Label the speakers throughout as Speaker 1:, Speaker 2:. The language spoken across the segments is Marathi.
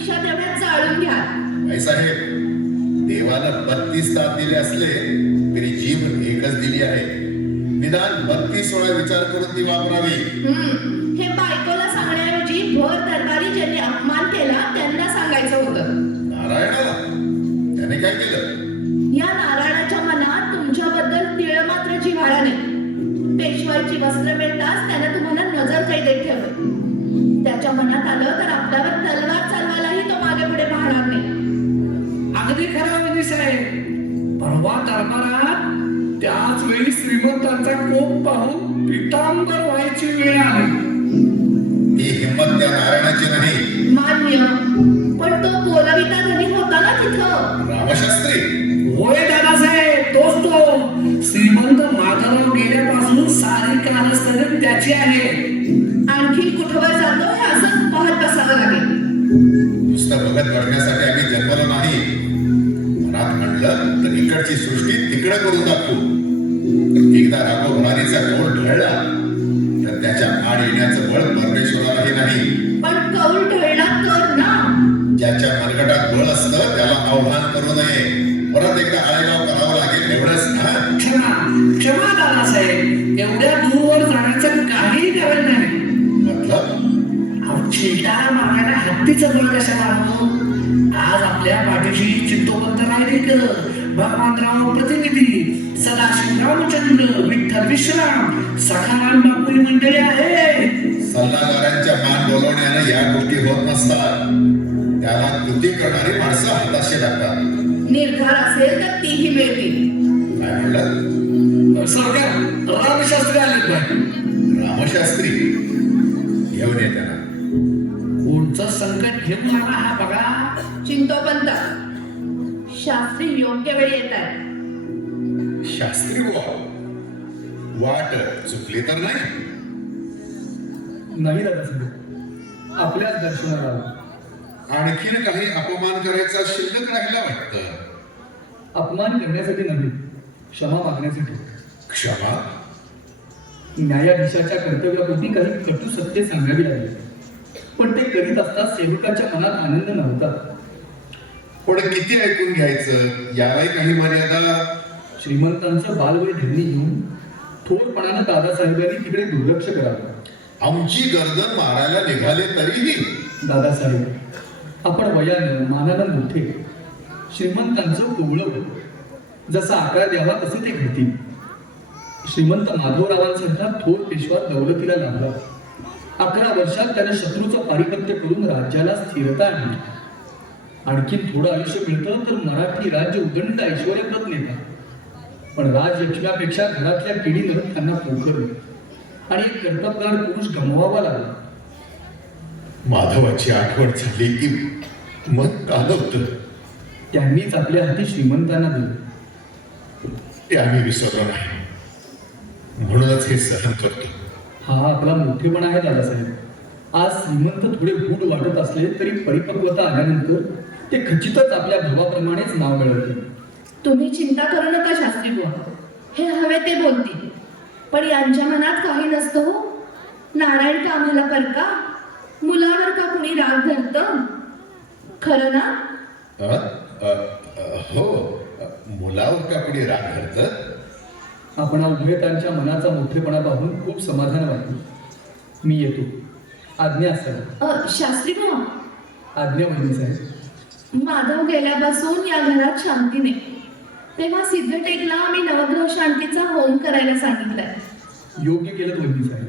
Speaker 1: दिशा तेवढ्या चाळून घ्या.
Speaker 2: साहेब देवानं बत्तीस ताप दिले असले तरी जीभ एकच दिली आहे. निदान बत्तीस वेळा विचार करून ती वापरावी.
Speaker 1: हे बायकोला सांगण्याऐवजी भर दरबारी ज्यांनी अपमान केला त्यांना सांगायचं होतं.
Speaker 2: नारायणाला? त्याने काय केलं?
Speaker 1: या नारायणाच्या मनात तुमच्याबद्दल तिळ मात्र जिव्हाळा नाही. पेशवाईची वस्त्र मिळताच त्यानं तुम्हाला नजर कैदेत ठेवलं. त्याच्या मनात आलं तर आपल्यावर तलवार पाहणार नाही.
Speaker 3: अगदी खरं म्हणजे साहेब. परवा दरबारात त्याच वेळी श्रीमंतांचा कोप पाहून पितांबर व्हायची वेळ आली.
Speaker 2: ती हिंमत त्या नारायणाची नाही.
Speaker 1: मान्य. पण तो बोलविता घरी होता ना तिथं.
Speaker 2: रामशास्त्री.
Speaker 3: होय दादासाहेब तोच तो. श्रीमंत माधवराव गेल्यापासून सारी कारस्थाने त्याची आहे.
Speaker 2: नुसतं बघत आम्ही जन्मलो नाही. मनात म्हणलं तर इकडची सृष्टी तिकडं करून दाखवू. एकदा राघव
Speaker 3: हत्तीचं बळ कशाला आणू? आज आपल्या पाठीशी चित्तोबंत राहिले भगवानराव प्रतिनिधी सदाशिव रामचंद्र विठ्ठल विश्राम सखाराम बापू मंडळी आहे
Speaker 2: सल्लागारांच्या मान बोलवण्यानं या गोष्टी होत नसतात. त्याला कृती करणारी माणसं हाताशी लागतात.
Speaker 1: निर्धार असेल तर तीही मिळतील.
Speaker 2: काय म्हणलं?
Speaker 3: सरकार रामशास्त्री आले पाहिजे
Speaker 2: रामशास्त्री? घेऊन ये त्यांना
Speaker 3: कोणचं संकट घेऊन आला हा बघा
Speaker 1: चिंतोपंत शास्त्री योग्य वेळी येत आहे
Speaker 2: शास्त्री वाट चुकली तर नाही?
Speaker 4: नाही दादासाहेब आपल्याच दर्शनाला.
Speaker 2: आणखीन काही अपमान करायचा शिल्लक राहिला वाटतं?
Speaker 4: अपमान करण्यासाठी नव्हे क्षमा मागण्यासाठी.
Speaker 2: क्षमा?
Speaker 4: न्यायाधीशाच्या कर्तव्याप्रती काही कटू सत्य सांगावी लागली. पण ते करीत असता सेवकाच्या मनात आनंद नव्हता.
Speaker 2: पण किती ऐकून घ्यायचं? यालाही काही मर्यादा?
Speaker 4: श्रीमंतांचं बालवय ढिल्ली घेऊन थोरपणानं दादासाहेबांनी तिकडे दुर्लक्ष करावं.
Speaker 2: आमची गर्दन मारायला निघाले तरीही.
Speaker 4: दादासाहेब आपण वयानं मानानं मोठे. श्रीमंतांचं कोवळं जसा आकार द्यावा तसे ते घडतील श्रीमंत माधवरावांसारखा थोर पेशवा दौलतीला लागला. अकरा वर्षात त्याने शत्रूचं पारिपत्य करून राज्याला स्थिरता आणली. आणखीन थोडं आयुष्य मिळतं तर मराठी राज्य उदंड ऐश्वर्यप्रत नेता. पण राजयक्षणापेक्षा घरातल्या किडीनं त्यांना पोखरलं. आणि एक कर्तबगार पुरुष गमवावा लागला.
Speaker 2: माधवाची आठवण झाली की मन कालवतं
Speaker 4: त्यांनीच आपल्या हाती श्रीमंतांना दिलं.
Speaker 2: ते आम्ही विसरलो नाही. म्हणूनच हे सहन करतो.
Speaker 4: हा आपला मोठेपणा आहे दादासाहेब. आज श्रीमंत थोडे गूढ वाटत असले तरी परिपक्वता आल्यानंतर ते खचितच आपल्या भावाप्रमाणेच नाव मिळवते
Speaker 1: तुम्ही चिंता करू नका शास्त्री बुवा. हे हवे ते बोलतील. पण यांच्या मनात काही नसतं हो. नारायण का आम्हाला परका मुलावर का कुणी राग धरतं? खरं ना?
Speaker 2: अ? अ, अ, हो. अ, मुलावर का कुणी राग धरत?
Speaker 4: आपण उभयतांच्या मनाचा मोठेपणा पाहून खूप समाधान वाटलं मी येतो. आज्ञा असावी.
Speaker 1: अ, शास्त्री बुवा
Speaker 4: आज्ञा वहिनी साहेब.
Speaker 1: माधव गेल्यापासून या घरात शांती नाही. तेव्हा सिद्धटेकला आम्ही नवग्रह शांतीचा होम करायला सांगितलाय.
Speaker 4: योग्य केलं वहिनी साहेब.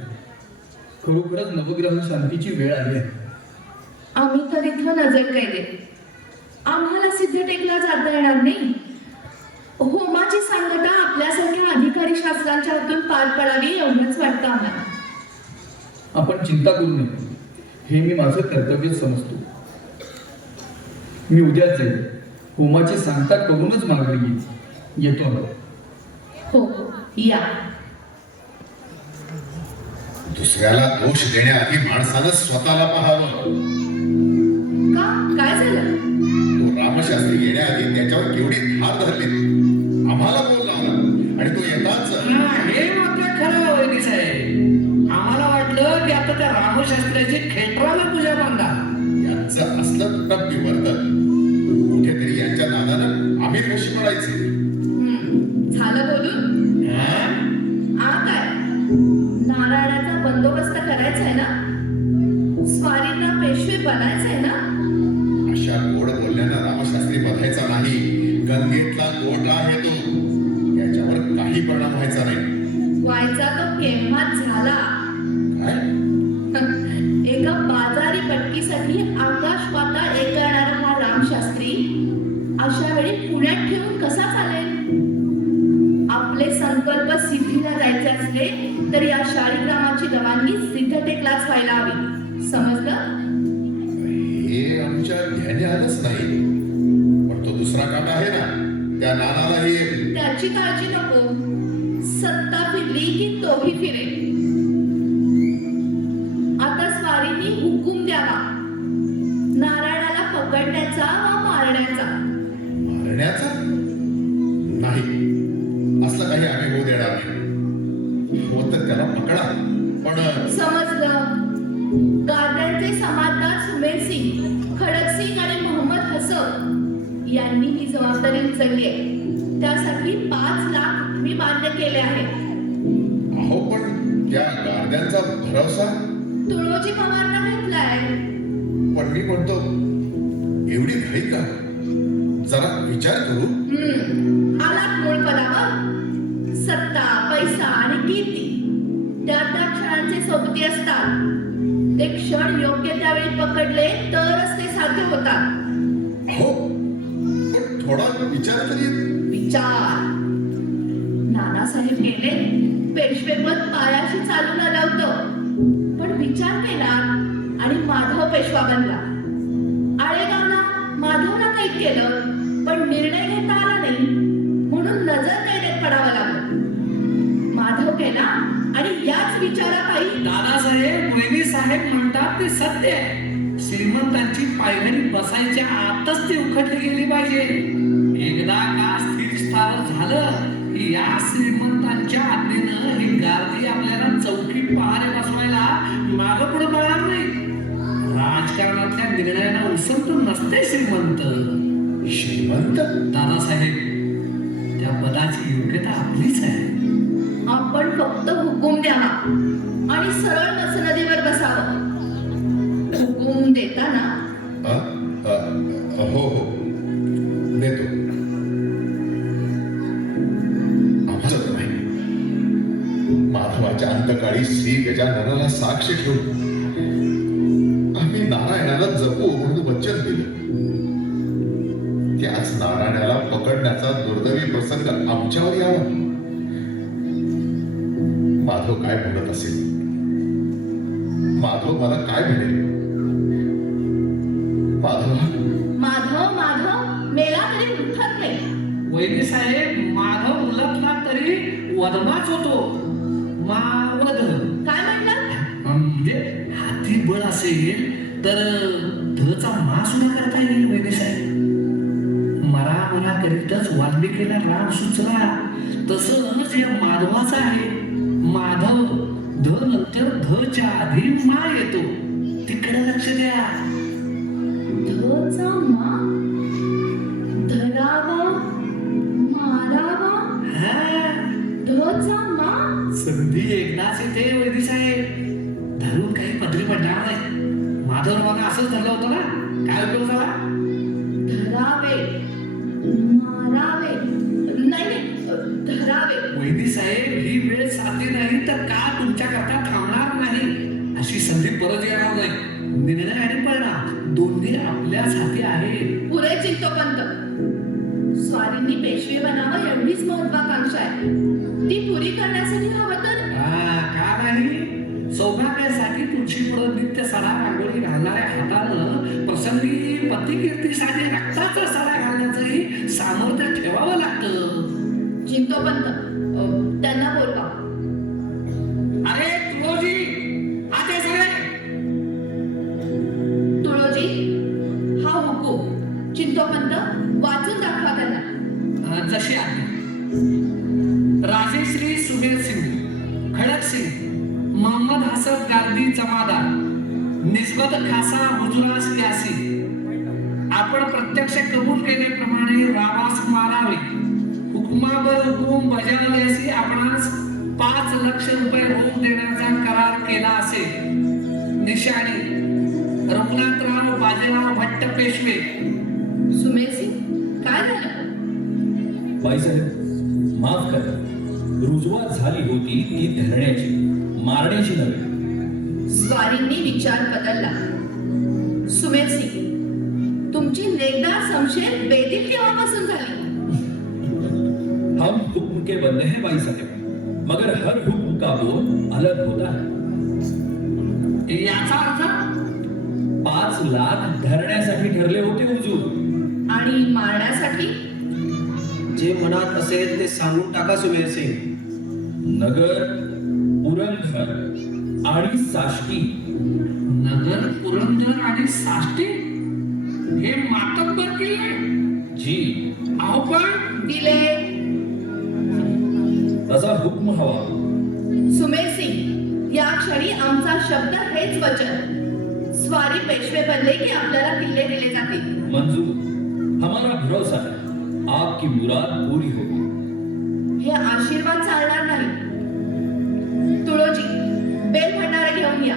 Speaker 4: खरोखरच नवग्रह शांतीची वेळ आली आहे.
Speaker 1: आम्ही तर इथं नजर कैदे आम्हाला सिद्धटेकला जाता येणार नाही. होमाची सांगता आपल्यासारख्या अधिकारी शास्त्रांच्या हातून पार पडावी एवढंच वाटतं आम्हाला.
Speaker 4: आपण चिंता करू नये हे मी माझं कर्तव्य समजतो. मी उद्याच जाईल होमाची सांगता करूनच येईल येतो.
Speaker 1: हो या.
Speaker 2: दुसऱ्याला दोष देण्याआधी माणसानं स्वतःला पाहावं.
Speaker 1: का? काय झालं?
Speaker 2: तो रामशास्त्री येण्याआधी त्याच्यावर केवढी धार धरली? आम्हाला बोल लावला आणि तो येताच.
Speaker 3: हा, हे मात्र खरं वहिनी साहेब. आम्हाला वाटलं की आता त्या रामशास्त्र्याची खेटराला पूजा बांधा
Speaker 2: यांचं असलं असलं टप्पी वर्तन कुठेतरी यांच्या नादानं आम्ही कशी पडायचे?
Speaker 1: झालं बोलून?
Speaker 3: हा?
Speaker 1: काय? नारायणाचा बंदोबस्त करायचा आहे ना? स्वारींना पेशवे बनायचं आहे ना?
Speaker 2: अशा गोड बोलण्यानं रामशास्त्री बधायचा नाही. गंगेतला गोडा आहे परिणाम व्हायचा नाही.
Speaker 1: व्हायचा तो केव्हाच झाला? एका बाजारी पटकीसाठी आकाश पाताळ एक करणारा हा रामशास्त्री अशा वेळी पुण्यात ठेवून कसा चालेल? आपले संकल्प सिद्धीला जायचे असले तर या शाळीग्रामाची रवानगी सिद्धटेकलाच व्हायला हवी. समजलं?
Speaker 2: हे आमच्या ध्यानी आलंच नाही. पण तो दुसरा काटा आहे ना त्या नानालाही
Speaker 1: त्याची काळजी नको. सत्ता फिरली की तोही फिरेल. आता स्वारींनी हुकूम द्यावा. नारायणाला पकडण्याचा वा मारण्याचा?
Speaker 2: मारण्याचा? नाही. असलं काही आम्ही होऊ देणार नाही. हो तर त्याला पकडा. पण
Speaker 1: समजलं. गार्डनचे समाजदार सुमेर सिंग खडक सिंग आणि मोहम्मद हसन यांनी ही जबाबदारी उचलली आहे. त्यासाठी पाच लाख मी मान्य केले आहेत
Speaker 2: अहो पण त्या गाद्यांचा भरोसा?
Speaker 1: तुळोजी पवारना घेतलाय
Speaker 2: पण मी म्हणतो एवढी घाई का? जरा विचार करू.
Speaker 1: आलात मूळ पदावर सत्ता पैसा आणि कीर्ती त्या त्या क्षणांचे सोबती असतात. ते क्षण योग्य त्यावेळी पकडले तरच ते साध्य होतात.
Speaker 2: अहो पण थोडा विचार तरी
Speaker 1: विचार. नानासाहेब गेले. पेशवेपद पायाशी चालून आलं लावतं पण विचार केला आणि माधव पेशवा बनला. आळेगावला माधवला काही केलं पण निर्णय घेता आला नाही म्हणून नजर कैदेत पडावं लागलं. माधव केला आणि याच विचारापायी
Speaker 3: दादासाहेब वैनी साहेब म्हणतात ते सत्य आहे. श्रीमंतांची पायघडी बसायच्या आतच ती उखडली गेली पाहिजे. एकदा का स्थिर स्थावर झालं या श्रीमंतांच्या आज्ञेनं ही गार्दी आपल्याला चौकी पहारे बसवायला मागं पुढे पळणार नाही. राजकारणातल्या निर्णयाला उसंत नसते श्रीमंत.
Speaker 2: श्रीमंत?
Speaker 3: दादासाहेब त्या पदाची योग्यता आपलीच आहे.
Speaker 1: आपण फक्त हुकूम द्यावा आणि सरळ नसनदीवर बसावं. हुकूम देताना
Speaker 2: माधवाच्या अंतकाळी श्री गजाननाला साक्ष ठेवून आम्ही नारायणाला जपू म्हणून वचन दिलं. त्याच नारायणाला पकडण्याचा दुर्दैवी प्रसंग आमच्यावर यावा. माधव काय म्हणत असेल? माधव मला काय म्हणेल? माधव?
Speaker 1: माधव माधव मेला तरी उठत नाही.
Speaker 3: वैद्य साहेब माधव उलटला तरी वदमाच होतो. मावध
Speaker 1: काय म्हणतात
Speaker 3: म्हणजे हाती बळ असेल तर धचा मा सुद्धा करता येईल वैद्य साहेब. मरा मला करीतच वाल्मिकीला राम सुचला. तसंच या माधवाचा आहे. माधव ध नंतर धच्या आधी मा येतो. तिकडे लक्ष द्या.
Speaker 1: धचा मा
Speaker 3: संधी एकदाच येते वैदी साहेब धरून काही पदरी पडणार नाही. माधव बघा असंच धरलं होतं ना? काय उपयोग झाला
Speaker 1: धरावे मारावे. नाही नाही धरावे.
Speaker 3: वैदी साहेब ही वेळ साधली नाही तर का तुमच्या करता थांबणार नाही? अशी संधी परत येणार नाही. निर्णय आणि परिणाम दोन्ही आपल्याच हाती आहे
Speaker 1: पुरे चिंतोपंत. स्वारींनी पेशवे बनावं एवढीच महत्वाकांक्षा आहे.
Speaker 3: नित्य सडा रांगोळी घालणाऱ्या हातानं प्रसंगी पतिकीर्तीसाठी रक्ताचा सडा घालण्याचंही सामर्थ्य ठेवावं लागतं.
Speaker 1: चिंतोपंत अं, त्यांना बोलवा.
Speaker 3: अरे तुळोजी! आता सगळे!
Speaker 1: तुळोजी हा हुकूम. चिंतोपंत वाचून दाखवा त्यांना.
Speaker 3: जशी आहे. जमादार निस्बत खासा हुजुरा सियासी आपण प्रत्यक्ष कबूल केल्याप्रमाणे रामास मारावे हुकुमावर हुकुम बजावल्यासी आपणास पाच लक्ष रुपये रोख देण्याचा करार केला असेल निशाणी. रघुनाथराव बाजीराव भट्ट पेशवे
Speaker 1: सुमेरसिंग काय झालं?
Speaker 5: बाईसाहेब माफ करा. रुजवात झाली होती ती धरण्याची मारण्याची नव्हे.
Speaker 1: स्वारींनी विचार बदलला. सुमेरसिंग तुमची नेकदार संशय बेदिल केव्हापासून झाली.
Speaker 5: हम हुक्म के बंदे हैं भाई साहब मगर हर हुक्म का बोल अलग होता है।
Speaker 3: याचा अर्थ?
Speaker 5: पाच लाख धरण्यासाठी ठरले होते हुजूर।
Speaker 1: आणि मारण्यासाठी?
Speaker 6: जे मनात असेल ते सांगून टाका सुमेर सिंग.
Speaker 5: नगर पुरंदर आणि साष्टी
Speaker 3: नगर पुरंदर आणि साष्टी? हे मातब्बर किल्ले
Speaker 5: जी.
Speaker 3: अहो पण
Speaker 1: दिले
Speaker 5: तसा हुक्म हवा.
Speaker 1: सुमेरसिंग या क्षणी आमचा शब्द हेच वचन. स्वारी पेशवे बनले की आपल्याला किल्ले दिले जातील
Speaker 5: मंजूर हमारा भरोसा है आपकी मुराद पूरी होगी
Speaker 1: हे आशीर्वाद चालणार नाही. तुळोजी बेल भंडारा घेऊन या.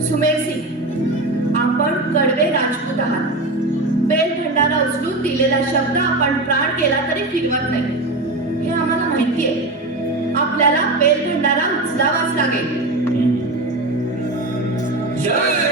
Speaker 1: सुमेर सिंग आपण कडवे राजपूत आहात. बेल भंडारा उचलून दिलेला शब्द आपण प्राण केला तरी फिरवत नाही. हे आम्हाला माहिती आहे. आपल्याला बेल भंडारा उचलावाच लागेल.
Speaker 5: जय!